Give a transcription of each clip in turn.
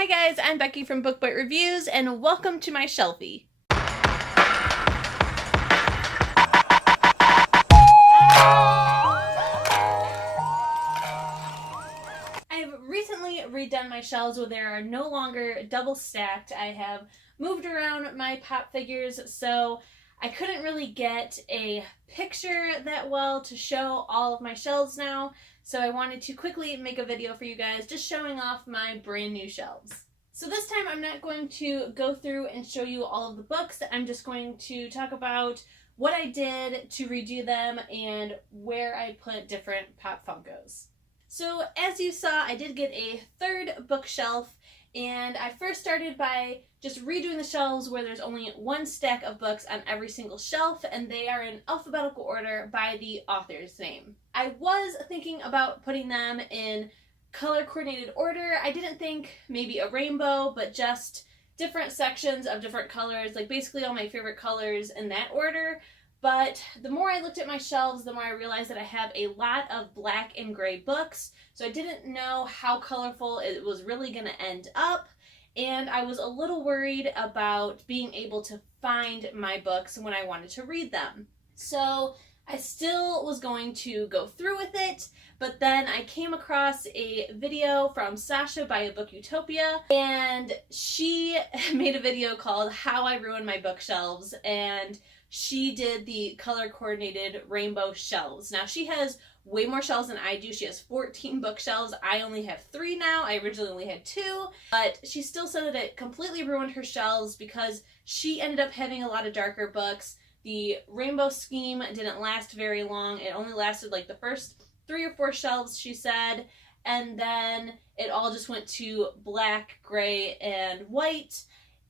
Hi guys, I'm Becky from bookbitereviews and welcome to my Shelfie. I've recently redone my shelves where they are no longer double stacked. I have moved around my pop figures, so I couldn't really get a picture that well to show all of my shelves now. So I wanted to quickly make a video for you guys just showing off my brand new shelves. So this time I'm not going to go through and show you all of the books. I'm just going to talk about what I did to redo them and where I put different Pop Funkos. So as you saw, I did get a third bookshelf, and I first started by just redoing the shelves where there's only one stack of books on every single shelf, and they are in alphabetical order by the author's name. I was thinking about putting them in color coordinated order. I didn't think maybe a rainbow, but just different sections of different colors, like basically all my favorite colors in that order. But the more I looked at my shelves, the more I realized that I have a lot of black and gray books, so I didn't know how colorful it was really going to end up, and I was a little worried about being able to find my books when I wanted to read them. So I still was going to go through with it, but then I came across a video from Sasha by A Book Utopia, and she made a video called How I Ruined My Bookshelves, and she did the color coordinated rainbow shelves. Now she has way more shelves than I do. She has 14 bookshelves. I only have 3 now. I originally only had 2, but she still said that it completely ruined her shelves because she ended up having a lot of darker books. The rainbow scheme didn't last very long. It only lasted like the first 3 or 4 shelves, she said, and then it all just went to black, gray, and white.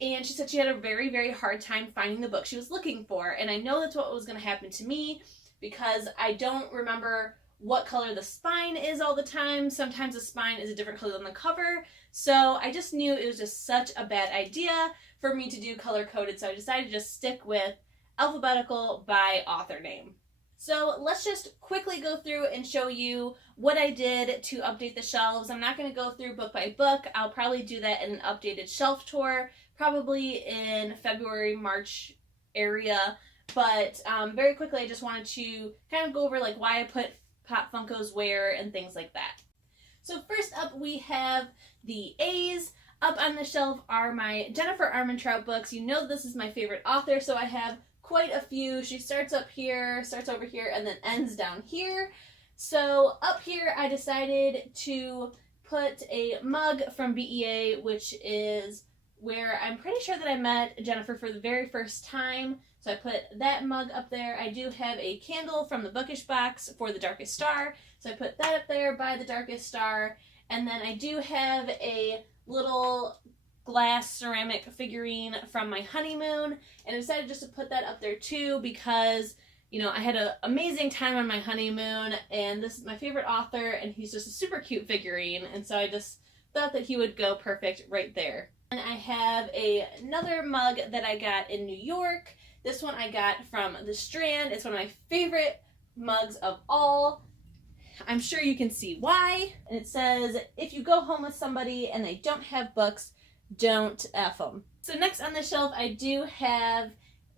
And she said she had a very, very hard time finding the book she was looking for. And I know that's what was going to happen to me because I don't remember what color the spine is all the time. Sometimes the spine is a different color than the cover. So I just knew it was just such a bad idea for me to do color-coded. So I decided to just stick with alphabetical by author name. So let's just quickly go through and show you what I did to update the shelves. I'm not going to go through book by book. I'll probably do that in an updated shelf tour, probably in February, March area. But very quickly, I just wanted to kind of go over like why I put Pop Funkos where and things like that. So first up, we have the A's. Up on the shelf are my Jennifer Armentrout books. You know this is my favorite author, so I have quite a few. She starts up here, starts over here, and then ends down here. So up here, I decided to put a mug from BEA, which is where I'm pretty sure that I met Jennifer for the very first time. So I put that mug up there. I do have a candle from the Bookish box for The Darkest Star. So I put that up there by The Darkest Star. And then I do have a little glass ceramic figurine from my honeymoon, and I decided just to put that up there too because, you know, I had an amazing time on my honeymoon, and this is my favorite author, and he's just a super cute figurine, and so I just thought that he would go perfect right there. And I have another mug that I got in New York. This one I got from the Strand. It's one of my favorite mugs of all. I'm sure you can see why. And it says, if you go home with somebody and they don't have books, don't F them. So next on the shelf, I do have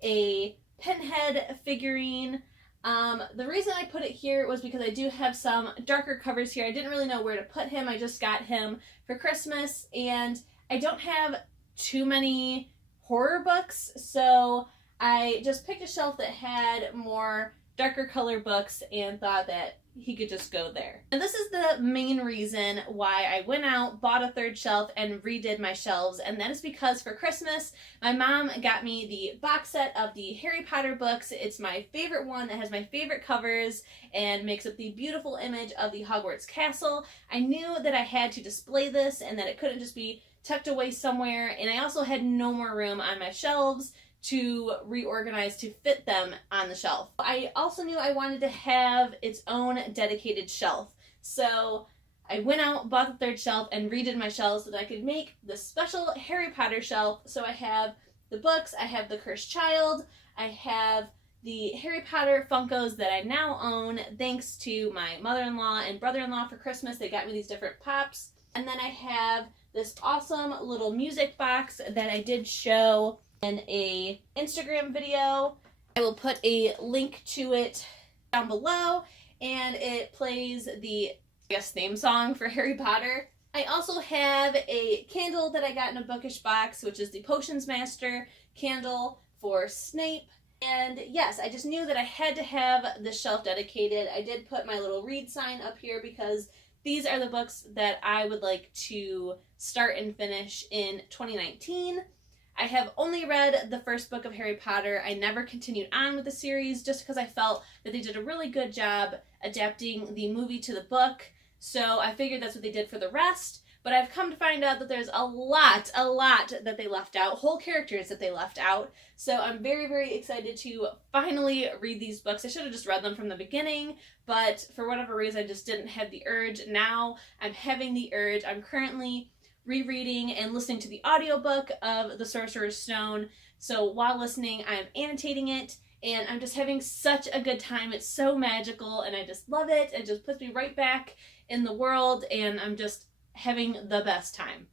a Pinhead figurine. The reason I put it here was because I do have some darker covers here. I didn't really know where to put him. I just got him for Christmas, and I don't have too many horror books, so I just picked a shelf that had more darker color books and thought that he could just go there. And this is the main reason why I went out, bought a third shelf, and redid my shelves. And that is because for Christmas, my mom got me the box set of the Harry Potter books. It's my favorite one that has my favorite covers and makes up the beautiful image of the Hogwarts castle. I knew that I had to display this and that it couldn't just be tucked away somewhere. And I also had no more room on my shelves to reorganize to fit them on the shelf. I also knew I wanted to have its own dedicated shelf. So I went out, bought the third shelf, and redid my shelves so that I could make the special Harry Potter shelf. So I have the books, I have The Cursed Child, I have the Harry Potter Funkos that I now own thanks to my mother-in-law and brother-in-law for Christmas. They got me these different pops. And then I have this awesome little music box that I did show in a Instagram video. I will put a link to it down below, and it plays the, I guess, theme song for Harry Potter. I also have a candle that I got in a bookish box, which is the Potions Master candle for Snape. And yes, I just knew that I had to have this shelf dedicated. I did put my little read sign up here because these are the books that I would like to start and finish in 2019. I have only read the first book of Harry Potter. I never continued on with the series just because I felt that they did a really good job adapting the movie to the book. So I figured that's what they did for the rest. But I've come to find out that there's a lot that they left out, whole characters that they left out. So I'm very, very excited to finally read these books. I should have just read them from the beginning, but for whatever reason, I just didn't have the urge. Now I'm having the urge. I'm currently rereading and listening to the audiobook of The Sorcerer's Stone. So while listening, I'm annotating it, and I'm just having such a good time. It's so magical, and I just love it. It just puts me right back in the world, and I'm just having the best time.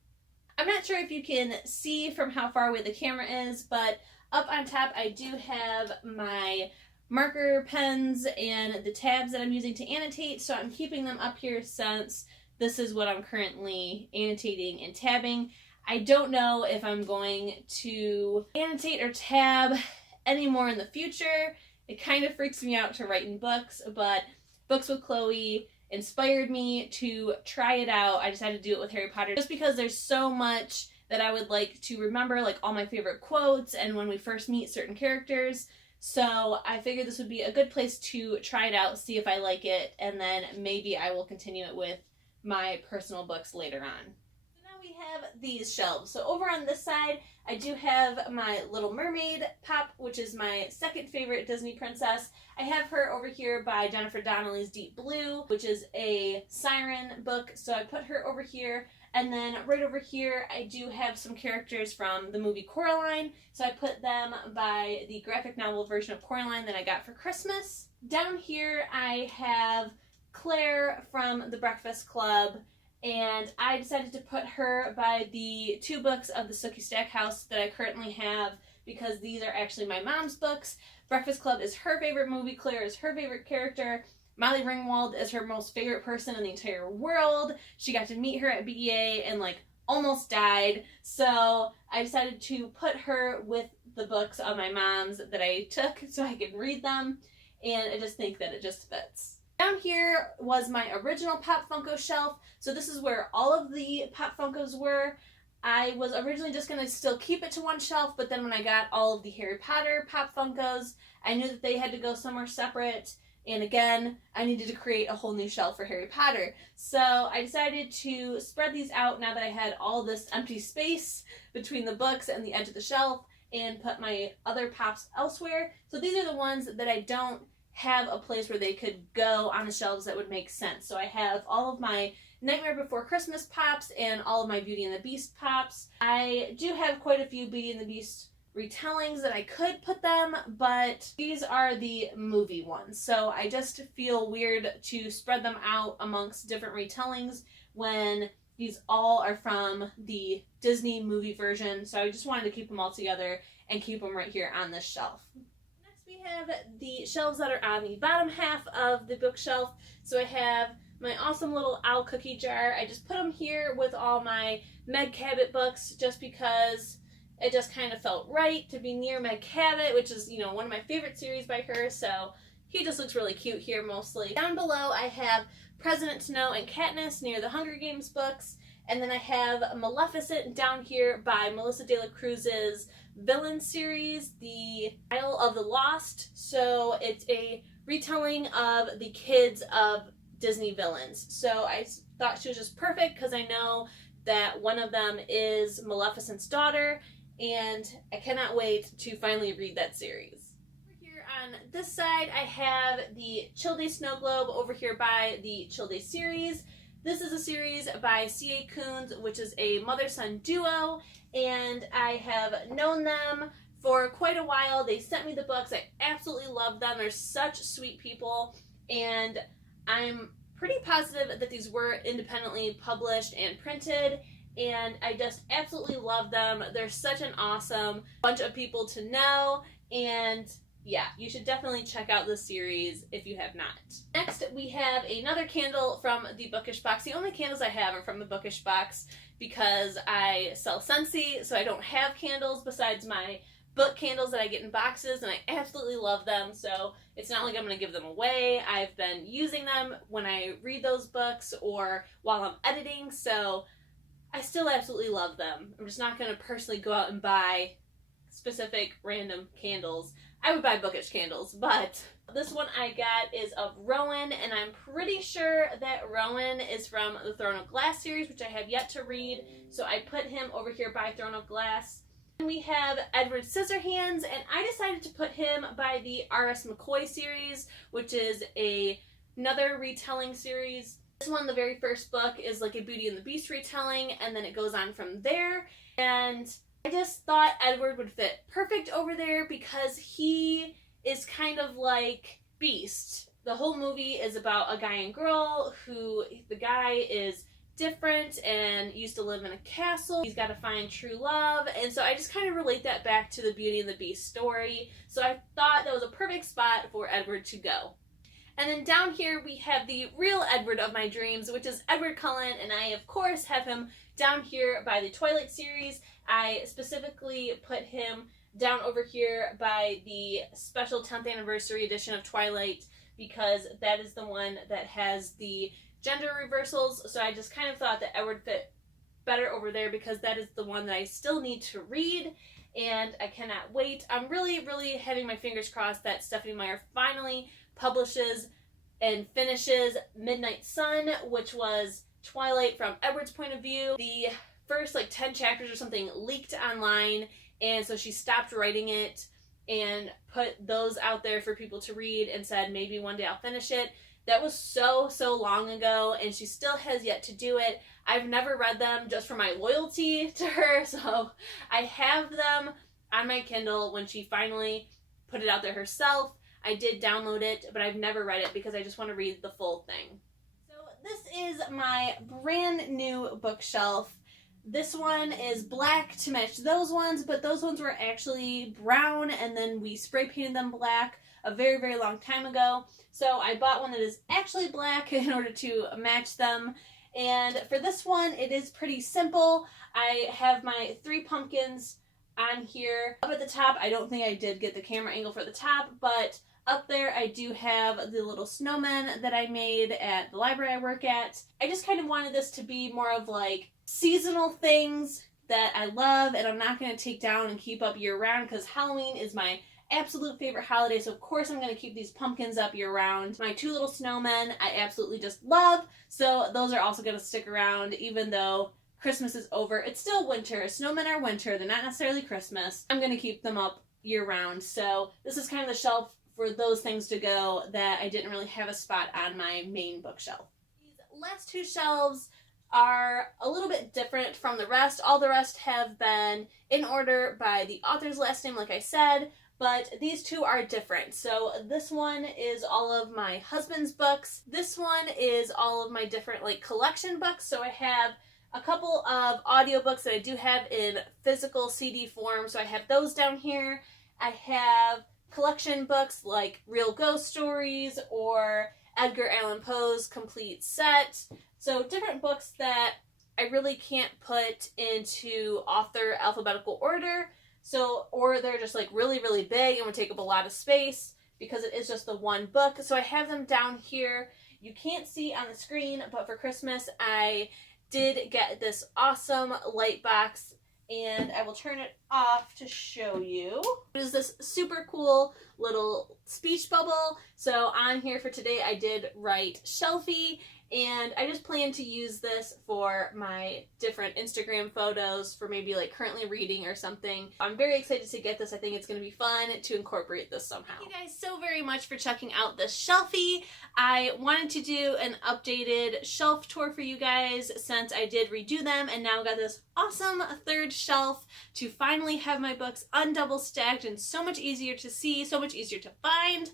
I'm not sure if you can see from how far away the camera is, but up on top I do have my marker pens and the tabs that I'm using to annotate, so I'm keeping them up here since this is what I'm currently annotating and tabbing. I don't know if I'm going to annotate or tab anymore in the future. It kind of freaks me out to write in books, but Books with Chloe inspired me to try it out. I decided to do it with Harry Potter just because there's so much that I would like to remember, like all my favorite quotes and when we first meet certain characters. So I figured this would be a good place to try it out, see if I like it, and then maybe I will continue it with my personal books later on. So now we have these shelves. So over on this side, I do have my Little Mermaid pop, which is my second favorite Disney princess. I have her over here by Jennifer Donnelly's Deep Blue, which is a siren book, so I put her over here. And then right over here, I do have some characters from the movie Coraline, so I put them by the graphic novel version of Coraline that I got for Christmas. Down here, I have Claire from The Breakfast Club, and I decided to put her by the 2 books of the Sookie Stackhouse that I currently have because these are actually my mom's books. Breakfast Club is her favorite movie, Claire is her favorite character, Molly Ringwald is her most favorite person in the entire world. She got to meet her at BEA and like almost died, so I decided to put her with the books of my mom's that I took so I could read them, and I just think that it just fits. Down here was my original Pop Funko shelf, so this is where all of the Pop Funkos were. I was originally just going to still keep it to one shelf, but then when I got all of the Harry Potter Pop Funkos, I knew that they had to go somewhere separate, and again, I needed to create a whole new shelf for Harry Potter. So I decided to spread these out now that I had all this empty space between the books and the edge of the shelf, and put my other Pops elsewhere. So these are the ones that I don't have a place where they could go on the shelves that would make sense. So I have all of my Nightmare Before Christmas Pops and all of my Beauty and the Beast Pops. I do have quite a few Beauty and the Beast retellings that I could put them, but these are the movie ones. So I just feel weird to spread them out amongst different retellings when these all are from the Disney movie version. So I just wanted to keep them all together and keep them right here on this shelf. We have the shelves that are on the bottom half of the bookshelf. So I have my awesome little owl cookie jar. I just put them here with all my Meg Cabot books just because it just kind of felt right to be near Meg Cabot, which is, you know, one of my favorite series by her. So he just looks really cute here mostly. Down below I have President Snow and Katniss near the Hunger Games books. And then I have Maleficent down here by Melissa De La Cruz's villain series, The Isle of the Lost. So it's a retelling of the kids of Disney villains. So I thought she was just perfect because I know that one of them is Maleficent's daughter, and I cannot wait to finally read that series. Over here on this side, I have the Chill Day Snow Globe over here by the Chill Day series. This is a series by C.A. Coons, which is a mother-son duo, and I have known them for quite a while. They sent me the books. I absolutely love them. They're such sweet people, and I'm pretty positive that these were independently published and printed, and I just absolutely love them. They're such an awesome bunch of people to know, and yeah, you should definitely check out this series if you have not. Next, we have another candle from the Bookish box. The only candles I have are from the Bookish box because I sell Scentsy, so I don't have candles besides my book candles that I get in boxes, and I absolutely love them, so it's not like I'm going to give them away. I've been using them when I read those books or while I'm editing, so I still absolutely love them. I'm just not going to personally go out and buy specific random candles. I would buy Bookish candles, but this one I got is of Rowan, and I'm pretty sure that Rowan is from the Throne of Glass series, which I have yet to read, so I put him over here by Throne of Glass. We have Edward Scissorhands, and I decided to put him by the R.S. McCoy series, which is another retelling series. This one, the very first book, is like a Beauty and the Beast retelling, and then it goes on from there. And I just thought Edward would fit perfect over there because he is kind of like Beast. The whole movie is about a guy and girl who, the guy is different and used to live in a castle. He's got to find true love, and so I just kind of relate that back to the Beauty and the Beast story. So I thought that was a perfect spot for Edward to go. And then down here we have the real Edward of my dreams, which is Edward Cullen, and I of course have him down here by the Twilight series. I specifically put him down over here by the special 10th anniversary edition of Twilight because that is the one that has the gender reversals, so I just kind of thought that Edward fit better over there because that is the one that I still need to read, and I cannot wait. I'm really, really having my fingers crossed that Stephanie Meyer finally publishes and finishes Midnight Sun, which was Twilight from Edward's point of view. The first 10 chapters or something leaked online, and so she stopped writing it and put those out there for people to read and said maybe one day I'll finish it. That was so long ago, and she still has yet to do it. I've never read them just for my loyalty to her, so I have them on my Kindle when she finally put it out there herself. I did download it, but I've never read it because I just want to read the full thing. So this is my brand new bookshelf. This one is black to match those ones, but those ones were actually brown, and then we spray painted them black a very long time ago. So I bought one that is actually black in order to match them. And for this one, it is pretty simple. I have my 3 pumpkins on here. Up at the top, I don't think I did get the camera angle for the top, but up there I do have the little snowmen that I made at the library I work at. I just kind of wanted this to be more of seasonal things that I love and I'm not going to take down and keep up year round because Halloween is my absolute favorite holiday, so of course I'm going to keep these pumpkins up year round. My 2 little snowmen I absolutely just love, so those are also going to stick around even though Christmas is over. It's still winter. Snowmen are winter. They're not necessarily Christmas. I'm going to keep them up year round, so this is kind of the shelf for those things to go that I didn't really have a spot on my main bookshelf. These last 2 shelves are a little bit different from the rest. All the rest have been in order by the author's last name, like I said, but these 2 are different. So this one is all of my husband's books. This one is all of my different collection books. So I have a couple of audiobooks that I do have in physical CD form. So I have those down here. I have collection books like Real Ghost Stories or Edgar Allan Poe's complete set. So different books that I really can't put into author alphabetical order. So, or they're just really big and would take up a lot of space because it is just the one book. So I have them down here. You can't see on the screen, but for Christmas I did get this awesome light box and I will turn it off to show you. It is this super cool little speech bubble. So on here for today I did write Shelfie, and I just plan to use this for my different Instagram photos for maybe currently reading or something. I'm very excited to get this. I think it's going to be fun to incorporate this somehow. Thank you guys so very much for checking out this Shelfie. I wanted to do an updated shelf tour for you guys since I did redo them, and now I've got this awesome 3rd shelf to finally have my books undouble stacked and so much easier to see, so much easier to find.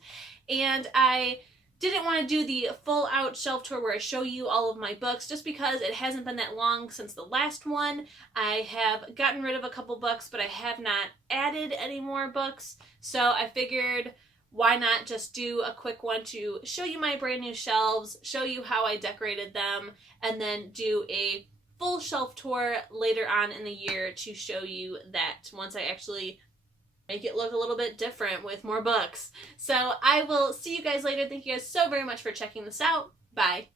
And I didn't want to do the full out shelf tour where I show you all of my books just because it hasn't been that long since the last one. I have gotten rid of a couple books, but I have not added any more books. So I figured, why not just do a quick one to show you my brand new shelves, show you how I decorated them, and then do a full shelf tour later on in the year to show you that once I actually make it look a little bit different with more books. So I will see you guys later. Thank you guys so very much for checking this out. Bye.